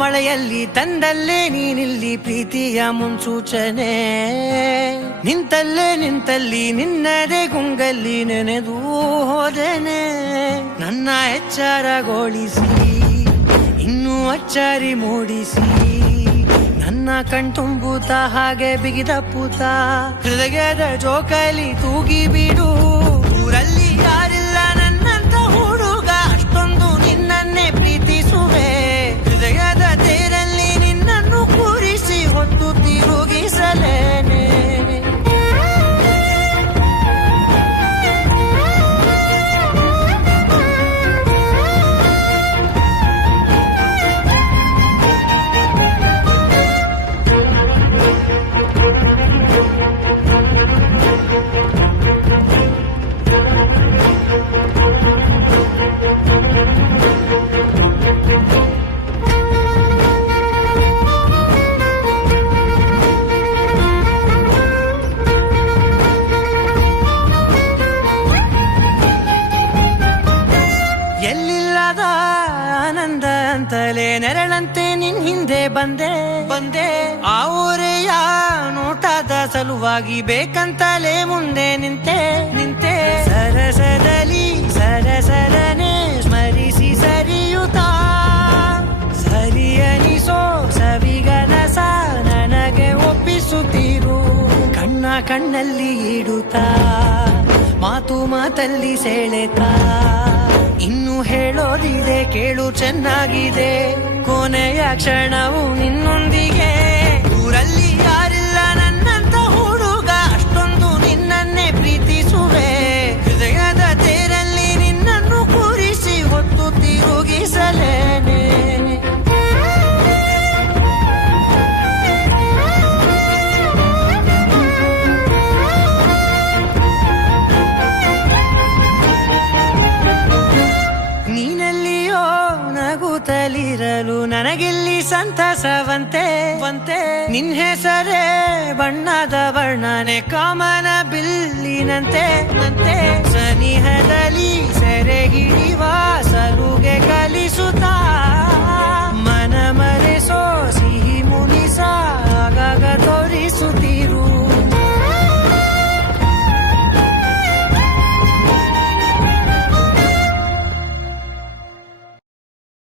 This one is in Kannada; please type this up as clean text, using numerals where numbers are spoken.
ಮಳೆಯಲ್ಲಿ ತಂದಲ್ಲೇ ನೀನಿಲ್ಲಿ ಪ್ರೀತಿಯ ಮುನ್ಸೂಚನೆ, ನಿಂತಲ್ಲಿ ನಿನ್ನದೇ ಗುಂಗಲ್ಲಿ ನೆನೆದು ಹೋದೆನೆ. ನನ್ನ ಎಚ್ಚರಗೊಳಿಸಿ ಇನ್ನೂ ಅಚ್ಚರಿ ಮೂಡಿಸಿ, ನನ್ನ ಕಣ್ತುಂಬುತ್ತ ಹಾಗೆ ಬಿಗಿದ ಪೂತ ಹೃದಯದ ಜೋಕಾಲಿ ತೂಗಿ ಬಿಡು. ಊರಲ್ಲಿ ಯಾರಿಲ್ಲ ನನ್ನಂತ ಹುಡುಗ, ಅಷ್ಟೊಂದು ನಿನ್ನನ್ನೇ ಪ್ರೀತಿಸುವೆ. ಹೃದಯದ ತೇರಲ್ಲಿ ನಿನ್ನನ್ನು ಕೂರಿಸಿ ಹೊತ್ತು ತಿರುಗಿಸಲೇನೆ. ಎಲ್ಲಿಲ್ಲದ ಆನಂದ ಅಂತಲೇ ನೆರಳಂತೆ ನಿನ್ ಹಿಂದೆ ಬಂದೆ. ಆ ಊರೆಯ ನೋಟದ ಸಲುವಾಗಿ ಬೇಕಂತಲೇ ಮುಂದೆ ನಿಂತೆ. ಸರಸರನೆ ಸ್ಮರಿಸಿ ಸರಿಯುತ್ತಾ, ಸರಿಯನಿಸೋ ಸವಿಗನಸ ನನಗೆ ಒಪ್ಪಿಸುತ್ತೀರು. ಕಣ್ಣಲ್ಲಿ ಇಡುತ್ತಾ, ಮಾತಲ್ಲಿ ಸೆಳೆತಾ, ಇನ್ನು ಹೇಳೋದಿದೆ ಕೇಳು ಚೆನ್ನಾಗಿದೆ. ಕೊನೆಯ ಕ್ಷಣವು ನಿನ್ನೊಂದಿಗೆ. ಊರಲ್ಲಿ ಯಾರಿಲ್ಲ ನನ್ನಂತ ಹುಡುಗ, ಅಷ್ಟೊಂದು ನಿನ್ನನ್ನೇ ಪ್ರೀತಿಸುವೆ. ಹೃದಯದ ತೇರಲ್ಲಿ ನಿನ್ನನ್ನು ಕೂರಿಸಿ ಹೊತ್ತು ತಿರುಗಿಸಲೇನೆ. ನೀನೆಲ್ಲಿಯೋ ನಗುತ್ತಲಿರಲು ನನಗಿಲ್ಲಿ ಸಂತಸವಂತೆ. ನಿನ್ ಹೆಸರೇ ಬಣ್ಣದ ವರ್ಣನೆ ಕಾಮನ ಬಿಲ್ಲಿನಂತೆ. ಸನಿಹದಲ್ಲಿ ಸೆರೆ ಹಿಡಿಯುವ ಸಲುಗೆ ಕಲಿಸುತ್ತಾ, ಮನ ಮರೆಸೋ ಸಿಹಿ ಮುನಿಸ